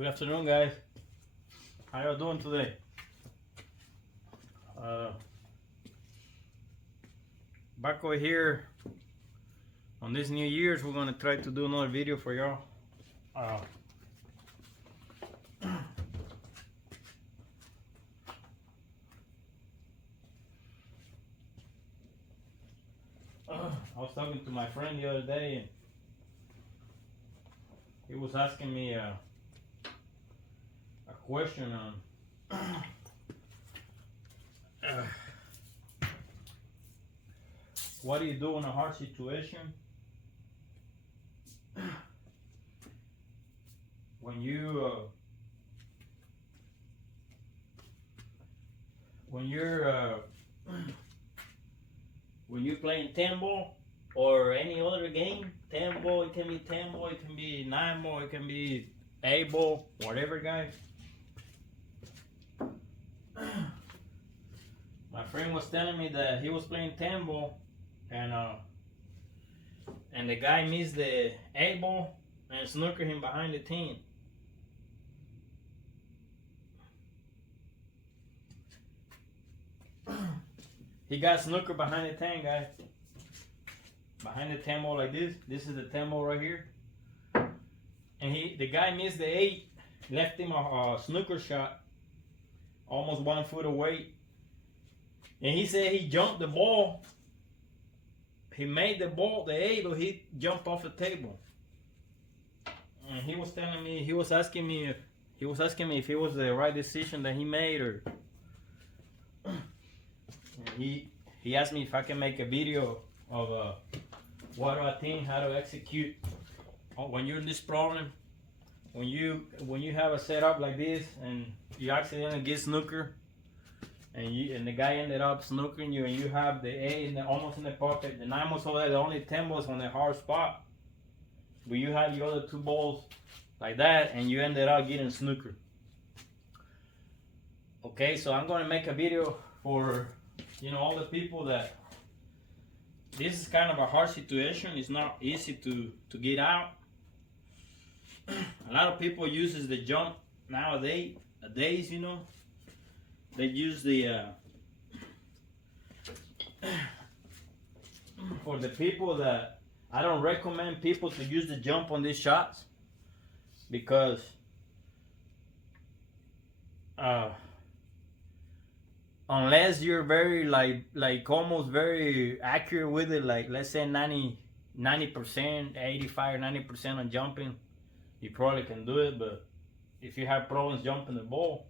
Good afternoon, guys. How y'all doing today? Back over here on this New Year's, we're gonna try to do another video for y'all. I was talking to my friend the other day, and he was asking me a question on what do you do in a hard situation when you're playing 10 ball or any other game. 10 ball, it can be 10 ball, it can be 9 ball, it can be 8 ball, whatever, guys. My friend was telling me that he was playing 10 ball and the guy missed the 8 ball and snookered him behind the 10. He got snookered behind the 10, guys. Behind the 10 ball like this. This is the 10 ball right here. And the guy missed the 8, left him a snooker shot almost 1 foot away. And he said he jumped the ball. He made the ball the 8, but he jumped off the table. And he was telling me, he was asking me if it was the right decision that he made, or he asked me if I can make a video of what do I think, how to execute when you're in this problem. When you have a setup like this and you accidentally get snooker, and the guy ended up snookering you, and you have the 8 almost in the pocket, the 9 was over there, the only 10 balls on the hard spot, but you have the other 2 balls like that, and you ended up getting snooker. Okay, so I'm gonna make a video for all the people that this is kind of a hard situation. It's not easy to get out. A lot of people uses the jump nowadays. They use the for the people that I don't recommend people to use the jump on these shots, because unless you're very like almost very accurate with it, like let's say 90%, 85 or 90% on jumping, you probably can do it. But if you have problems jumping the ball,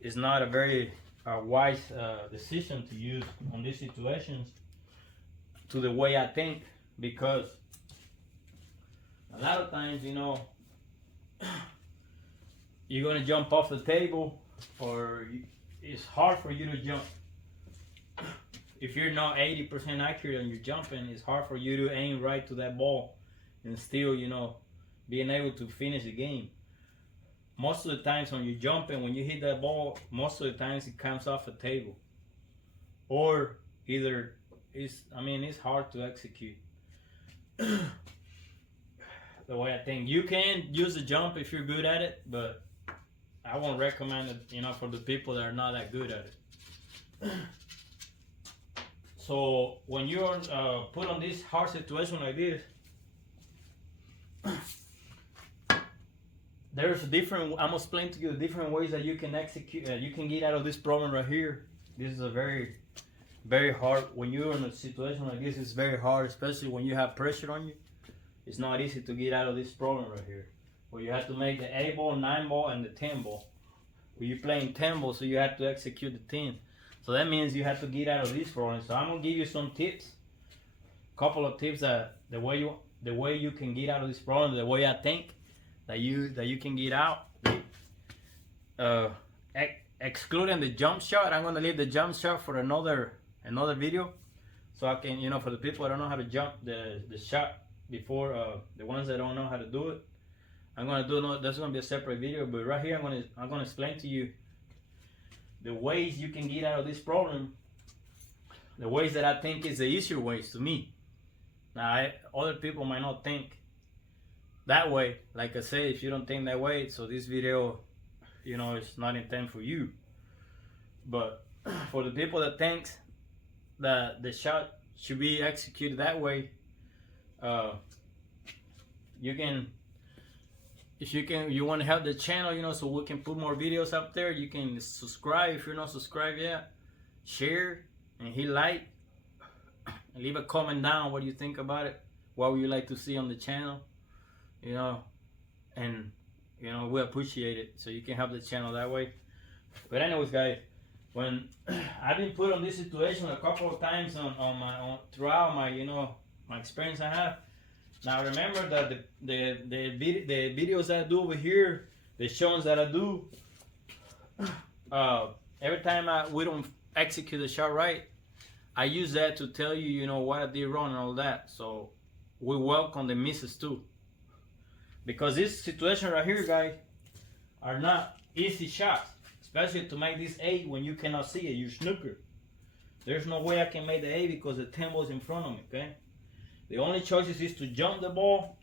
it's not a very wise decision to use on these situations, to the way I think, because a lot of times you're gonna jump off the table, or it's hard for you to jump. If you're not 80% accurate on your jumping, it's hard for you to aim right to that ball and still being able to finish the game. Most of the times when you're jumping, when you hit that ball, most of the times it comes off the table, or either it's hard to execute. The way I think, you can use the jump if you're good at it, but I won't recommend it for the people that are not that good at it. So when you're put on this hard situation like this, there's I'm gonna explain to you the different ways that you can execute, you can get out of this problem right here. This is a very, very hard, when you're in a situation like this, it's very hard, especially when you have pressure on you. It's not easy to get out of this problem right here, where you have to make the 8 ball, 9 ball, and the 10 ball. Where you're playing 10 ball, so you have to execute the 10. So that means you have to get out of this problem. So I'm gonna give you some tips, couple of tips that the way you can get out of this problem, the way I think that you can get out. Excluding the jump shot, I'm gonna leave the jump shot for another video, so I can for the people that don't know how to jump the shot before, the ones that don't know how to do it, I'm gonna do that's gonna be a separate video. But right here I'm gonna explain to you the ways you can get out of this problem, the ways that I think is the easier ways to me. Now other people might not think that way. Like I say, if you don't think that way, so this video, you know, it's not intended for you. But for the people that thinks that the shot should be executed that way, you can, if you want to help the channel, you know, so we can put more videos up there, you can subscribe if you're not subscribed yet, share and hit like, and leave a comment down what you think about it, what would you like to see on the channel, you know, and you know, we appreciate it, so you can help the channel that way. But anyways, guys, when I've been put on this situation a couple of times throughout my, you know, my experience I have. Now remember that the videos that I do over here, the shows that I do, every time we don't execute the shot right, I use that to tell you, you know, what I did wrong and all that. So we welcome the misses too, because this situation right here, guys, are not easy shots, especially to make this 8 when you cannot see it, you snooker. There's no way I can make the 8 because the tempo is in front of me, okay? The only choice is to jump the ball,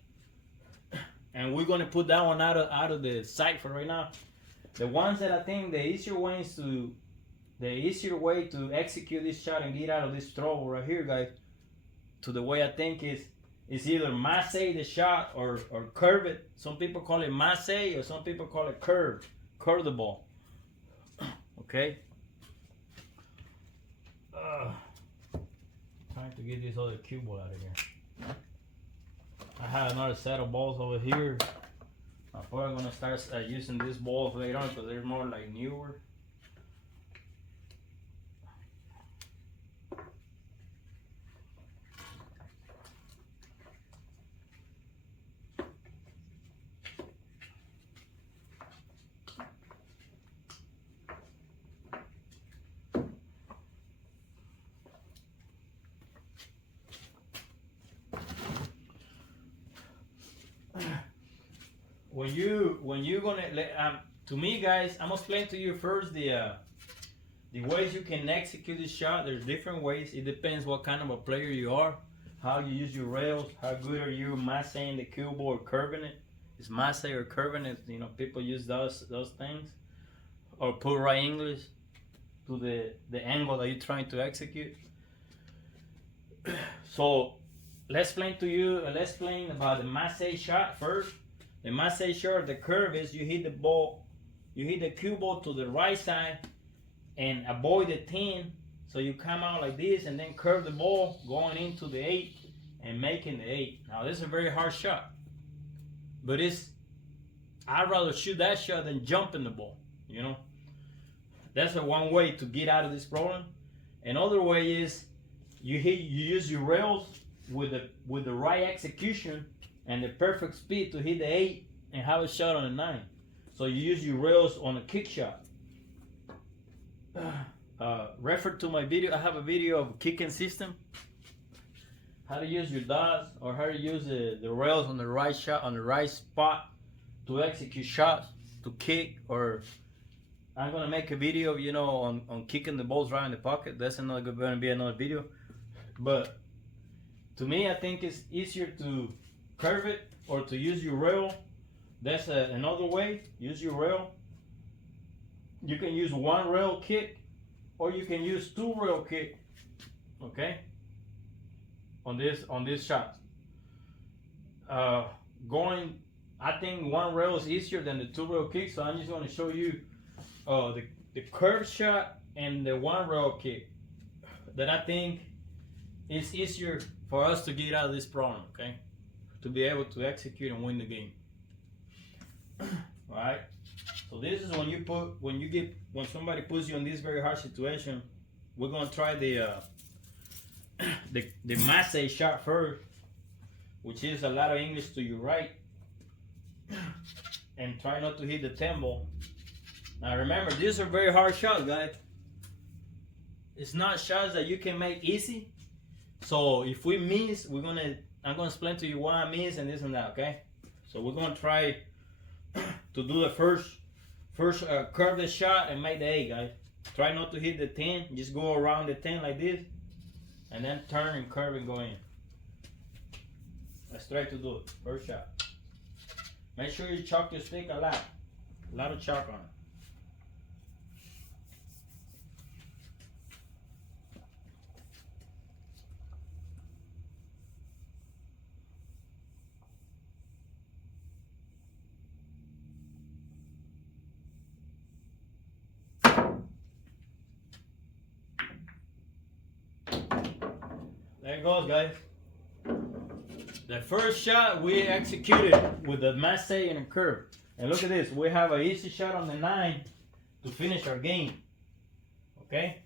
and we're gonna put that one out of the sight for right now. The ones that I think the easier way to execute this shot and get out of this trouble right here, guys, to the way I think is either massé the shot or curve it. Some people call it massé or some people call it curve the ball. Okay. Trying to get this other cue ball out of here. I have another set of balls over here. I'm probably gonna start using these balls later on because they're more like newer. When you're gonna to me, guys, I'm gonna explain to you first the ways you can execute this shot. There's different ways. It depends what kind of a player you are, how you use your rails, how good are you massing the cue ball or curving it. It's massé or curving it. You know, people use those things, or put right English to the angle that you're trying to execute. So let's explain about the massé shot first. The massé shot, the curve is you hit the cue ball to the right side and avoid the 10, so you come out like this and then curve the ball going into the 8 and making the 8. Now this is a very hard shot, but I'd rather shoot that shot than jump in the ball, you know. That's one way to get out of this problem. Another way is you use your rails with the right execution and the perfect speed to hit the 8 and have a shot on the 9. So you use your rails on a kick shot. Refer to my video. I have a video of kicking system. How to use your dots or how to use the rails on the right shot, on the right spot to execute shots, to kick, or I'm gonna make a video, you know, on kicking the balls right in the pocket. That's gonna be another video. But to me, I think it's easier to curve it or to use your rail. That's another way. Use your rail. You can use one rail kick or you can use 2 rail kick, okay, on this shot. I think 1 rail is easier than the 2 rail kick, so I'm just going to show you the curve shot and the 1 rail kick that I think is easier for us to get out of this problem, okay, to be able to execute and win the game. All right. So this is when somebody puts you in this very hard situation. We're gonna try the massé shot first, which is a lot of English to your right, and try not to hit the tempo. Now remember, these are very hard shots, guys. It's not shots that you can make easy. So if we miss, I'm gonna explain to you why I miss and this and that, okay? So we're gonna try to do the first curve the shot and make the 8, guys. Try not to hit the 10. Just go around the 10 like this, and then turn and curve and go in. Let's try to do it. First shot. Make sure you chalk your stick a lot of chalk on it. There it goes, guys. The first shot we executed with the massé and a curve. And look at this, we have an easy shot on the 9 to finish our game. Okay?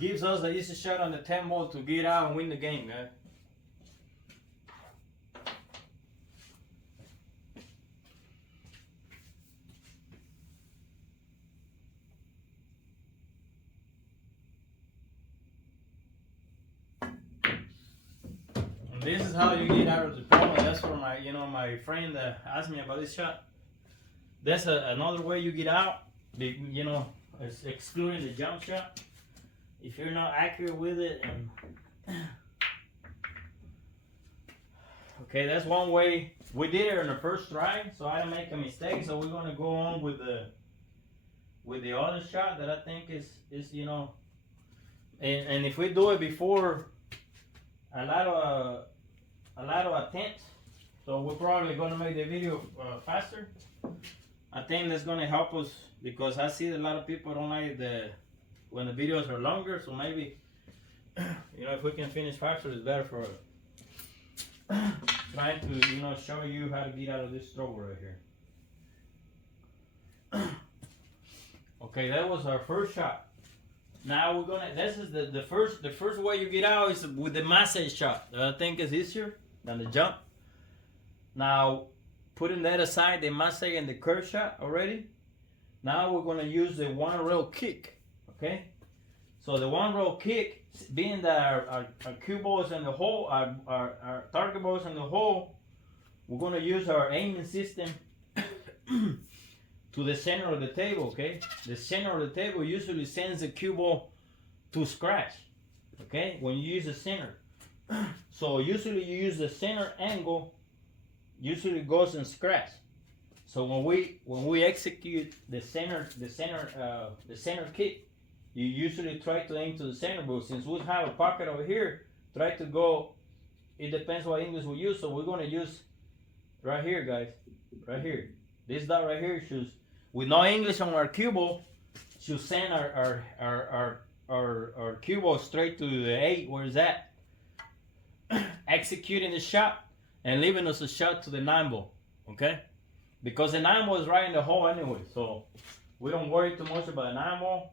Gives us the easy shot on the 10 ball to get out and win the game, guys. And this is how you get out of the problem. That's for my, my friend that asked me about this shot. That's another way you get out. It's excluding the jump shot. If you're not accurate with it, okay, that's one way. We did it in the first try, so I didn't make a mistake. So we're gonna go on with the other shot that I think is and if we do it before a lot of attempts, so we're probably gonna make the video faster. I think that's gonna help us because I see a lot of people don't like when the videos are longer, so maybe if we can finish faster, it's better for trying to show you how to get out of this struggle right here. Okay, that was our first shot. Now this is the first way you get out is with the massage shot. I think is easier than the jump. Now putting that aside, the massage and the curve shot already. Now we're gonna use the one rail kick. Okay, so the one rail kick, being that our cue ball is in the hole, our target ball is in the hole, we're going to use our aiming system to the center of the table. Okay, the center of the table usually sends the cue ball to scratch. Okay, when you use the center, so usually you use the center angle, usually goes in scratch. So when we execute the center kick, you usually try to aim to the center, but since we have a pocket over here, try to go, it depends what English we use, so we're going to use right here, guys, right here. This dot right here should, with no English on our cue ball, should send our cue ball straight to the 8, where is that? Executing the shot and leaving us a shot to the 9 ball, okay? Because the 9 ball is right in the hole anyway, so we don't worry too much about the 9 ball.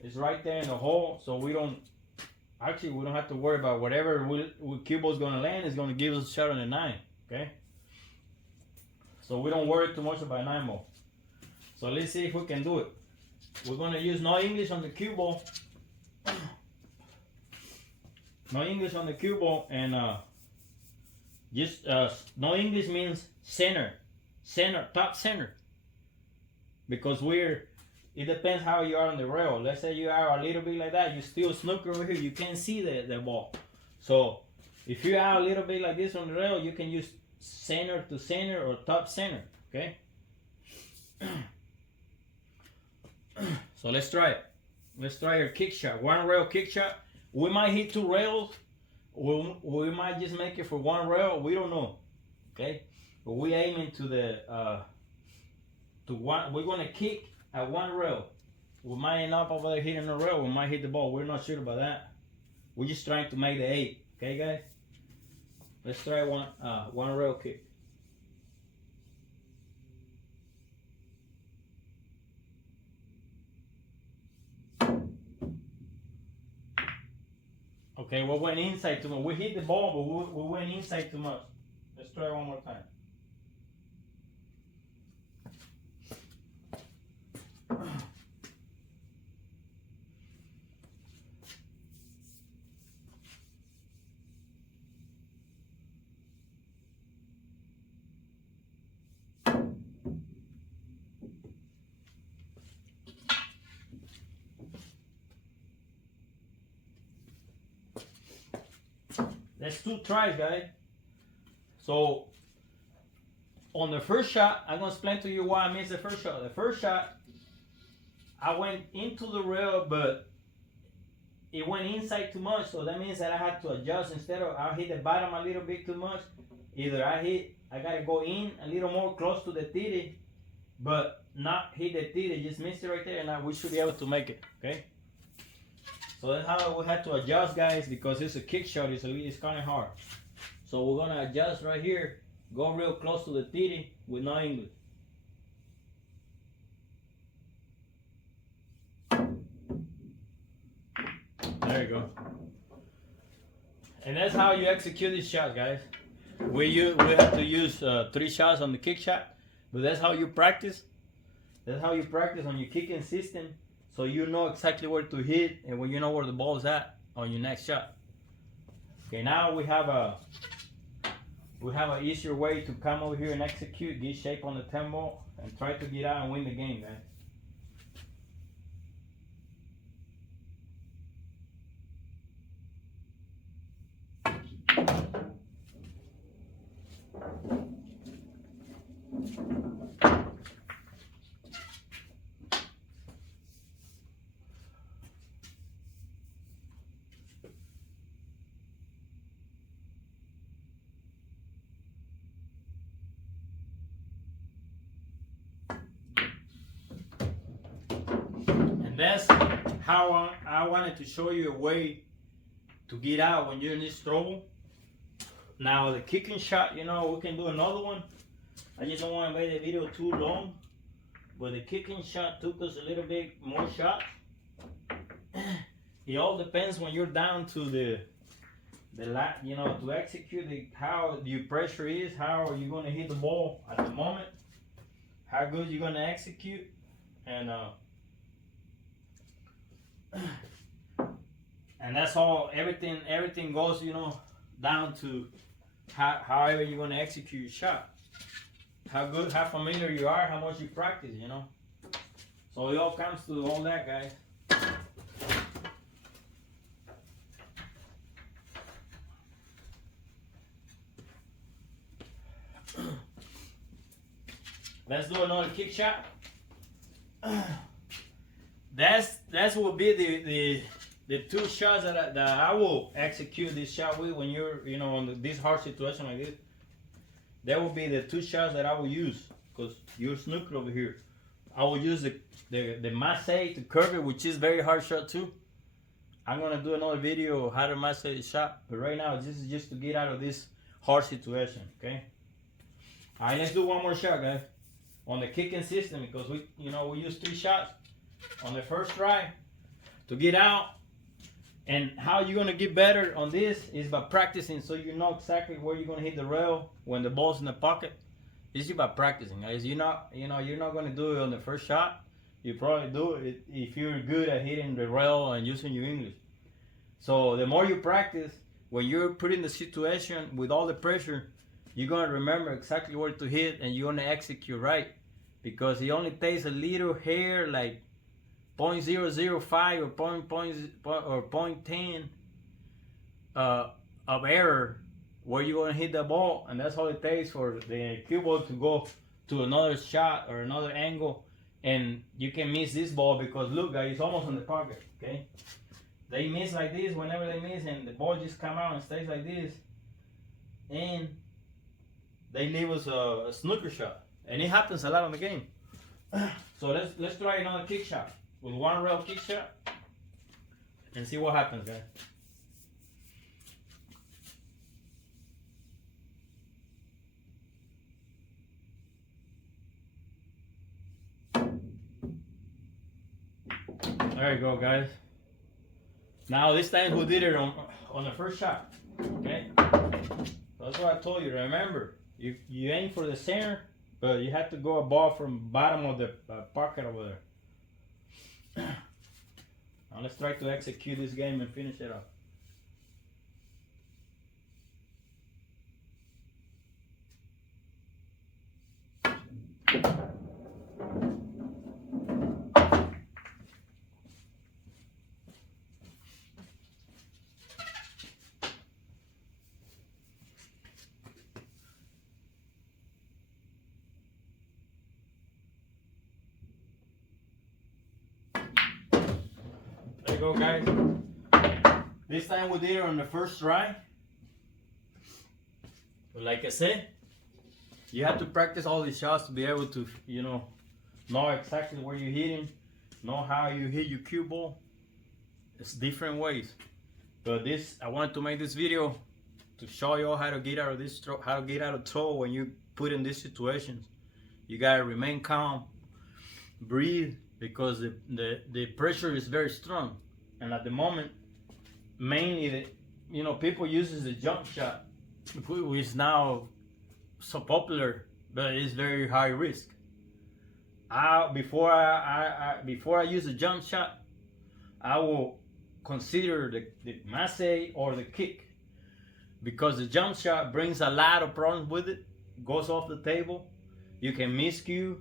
It's right there in the hole, so we don't have to worry about whatever cue ball is going to land is going to give us a shot on the 9, okay? So we don't worry too much about 9 ball. So let's see if we can do it. We're going to use no English on the cue ball. No English on the cue ball, and just no English means center, top center. Because it depends how you are on the rail. Let's say you are a little bit like that, you still snooker over here, you can't see the ball. So if you are a little bit like this on the rail, you can use center to center or top center, okay? So let's try it. Let's try our kick shot, one rail kick shot. We might hit 2 rails, we might just make it for 1 rail, we don't know, okay? But we aiming to the, we're gonna kick at 1 rail. We might end up over there hitting the rail, we might hit the ball, we're not sure about that. We're just trying to make the 8, okay guys? Let's try one rail kick. Okay, we went inside too much. We hit the ball, but we went inside too much. Let's try one more time. That's 2 tries, guys. So on the first shot, I'm gonna explain to you why I missed the first shot. The first shot, I went into the rail, but it went inside too much, so that means that I had to adjust. Instead of I hit the bottom a little bit too much, either I gotta go in a little more close to the titty, but not hit the titty, just miss it right there, and now we should be able to make it. Okay. So that's how we had to adjust, guys, because it's a kick shot. It's kind of hard. So we're gonna adjust right here. Go real close to the titty with no English. There you go. And that's how you execute this shot, guys. We have to use 3 shots on the kick shot, but that's how you practice. That's how you practice on your kicking system, so you know exactly where to hit and when you know where the ball is at on your next shot. Okay, now we have an easier way to come over here and execute, get shape on the tempo, and try to get out and win the game, guys. That's how I wanted to show you a way to get out when you're in this trouble. Now the kicking shot, you know, we can do another one. I just don't want to make the video too long, but the kicking shot took us a little bit more shots. It all depends when you're down to the you know, to execute how your pressure is, how are you going to hit the ball at the moment, how good you're going to execute, and that's all. Everything goes, you know, down to however you're going to execute your shot, how good, how familiar you are, how much you practice, you know. So it all comes to all that, guys. Let's do another kick shot. That's will be the 2 shots that I will execute this shot with when you're, you know, on this hard situation like this. That will be the 2 shots that I will use, because you're snooker over here. I will use the massé to curve it, which is very hard shot too. I'm gonna do another video of how to massé the shot, but right now this is just to get out of this hard situation. Okay. All right, let's do one more shot, guys, on the kicking system, because we use 3 shots on the first try to get out. And how you're gonna get better on this is by practicing, so you know exactly where you're gonna hit the rail when the ball's in the pocket. It's just by practicing, guys. You're not gonna do it on the first shot. You probably do it if you're good at hitting the rail and using your English. So the more you practice, when you're put in the situation with all the pressure, you're gonna remember exactly where to hit and you're gonna execute right, because it only takes a little hair, like 0.005 or 0.10 of error where you're gonna hit the ball, and that's all it takes for the cue ball to go to another shot or another angle, and you can miss this ball because look, guys, it's almost in the pocket. Okay, they miss like this whenever they miss, and the ball just come out and stays like this, and they leave us a snooker shot, and it happens a lot in the game. So let's try another kick shot with 1 rail kick shot and see what happens, guys. There you go, guys. Now this time who did it on the first shot. Okay, that's what I told you. Remember, you aim for the center, but you have to go above from bottom of the pocket over there. Now let's try to execute this game and finish it up. you go, guys. This time we did it on the first try. But like I said, you have to practice all these shots to be able to, you know exactly where you're hitting, know how you hit your cue ball. It's different ways. But I wanted to make this video to show you all how to get out of this how to get out of trouble when you put in these situations. You gotta remain calm, breathe, because the pressure is very strong. And at the moment, mainly people uses the jump shot, which is now so popular, but it's very high risk. Before I use the jump shot, I will consider the massé or the kick, because the jump shot brings a lot of problems with it. Goes off the table. You can miscue.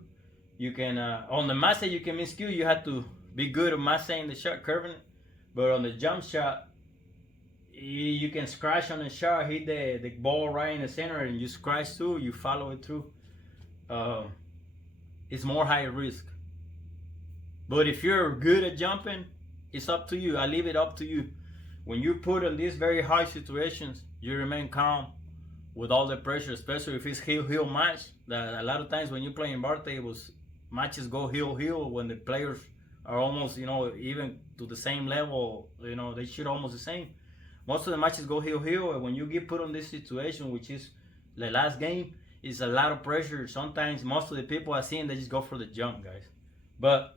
You can on the massé you can miscue. You have to be good at masséing the shot, curving it. But on the jump shot, you can scratch on the shot, hit the ball right in the center, and you scratch through. You follow it through. It's more high risk. But if you're good at jumping, it's up to you. I leave it up to you. When you put in these very high situations, you remain calm with all the pressure, especially if it's heel match. A lot of times when you play in bar tables, matches go heel when the players are almost, even to the same level. They shoot almost the same. Most of the matches go heel, and when you get put on this situation, which is the last game, it's a lot of pressure. Sometimes most of the people I've seen, they just go for the jump, guys. But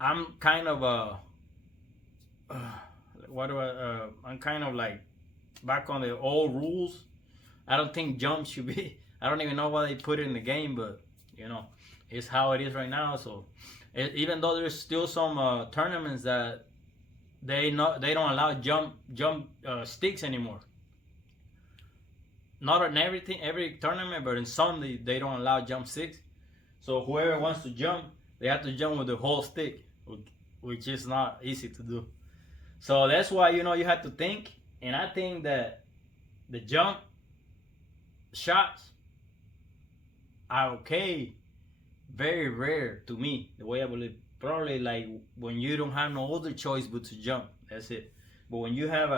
I'm kind of I'm kind of like back on the old rules. I don't think jump should be. I don't even know why they put it in the game, but it's how it is right now. So even though there's still some tournaments that they don't allow jump sticks anymore. Not in every tournament, but in some they don't allow jump sticks. So whoever wants to jump, they have to jump with the whole stick, which is not easy to do. So that's why you have to think. And I think that the jump shots are okay, very rare to me, the way I believe. Probably like when you don't have no other choice but to jump, that's it. But when you have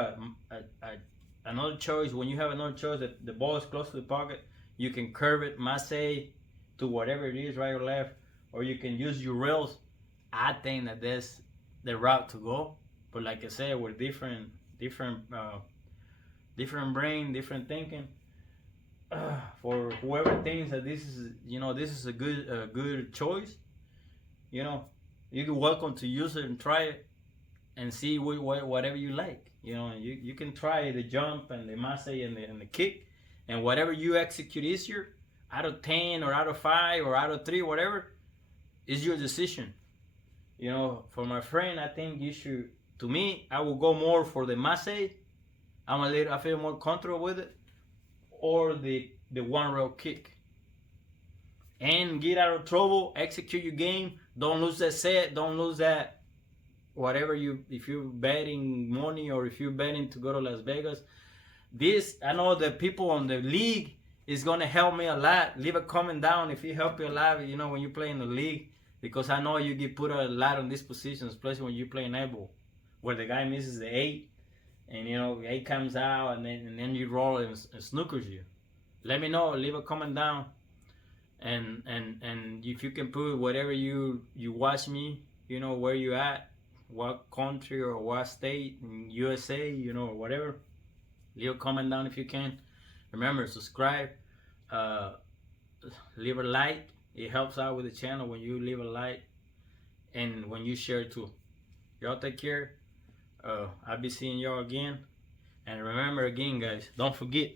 another choice, that the ball is close to the pocket, you can curve it, massé to whatever it is, right or left, or you can use your rails. I think that that's the route to go. But like I said, with different brain, different thinking. For whoever thinks that this is a good choice, you're welcome to use it and try it and see whatever you like. You can try the jump and the massé and the kick, and whatever you execute easier, out of 10 or out of 5 or out of 3, whatever, is your decision. For my friend, I think you should. To me, I will go more for the massé. I feel more comfortable with it, or the one rail kick. And get out of trouble, execute your game. Don't lose that set, don't lose that whatever if you're betting money or if you're betting to go to Las Vegas. I know the people on the league is gonna help me a lot. Leave a comment down if it help you a lot, when you play in the league, because I know you get put a lot on these positions, especially when you play in elbow, where the guy misses the 8, and 8 comes out, and then you roll and snookers you. Let me know, leave a comment down. And if you can put whatever you watch me, where you at, what country or what state in USA, or whatever, leave a comment down if you can. Remember, subscribe, leave a like. It helps out with the channel when you leave a like and when you share too. Y'all take care. I'll be seeing y'all again. And remember again, guys, don't forget,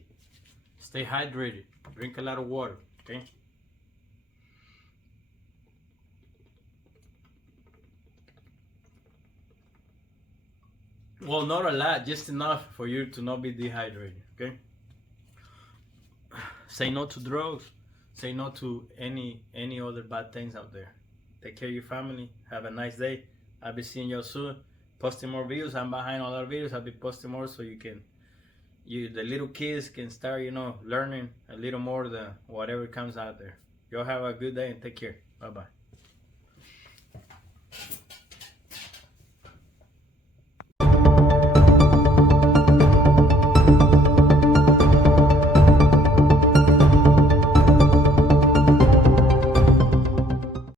stay hydrated, drink a lot of water, okay? Well, not a lot, just enough for you to not be dehydrated, okay? Say no to drugs. Say no to any other bad things out there. Take care of your family. Have a nice day. I'll be seeing you soon. Posting more videos. I'm behind all our videos. I'll be posting more so the little kids can start, learning a little more than whatever comes out there. Y'all have a good day and take care. Bye-bye.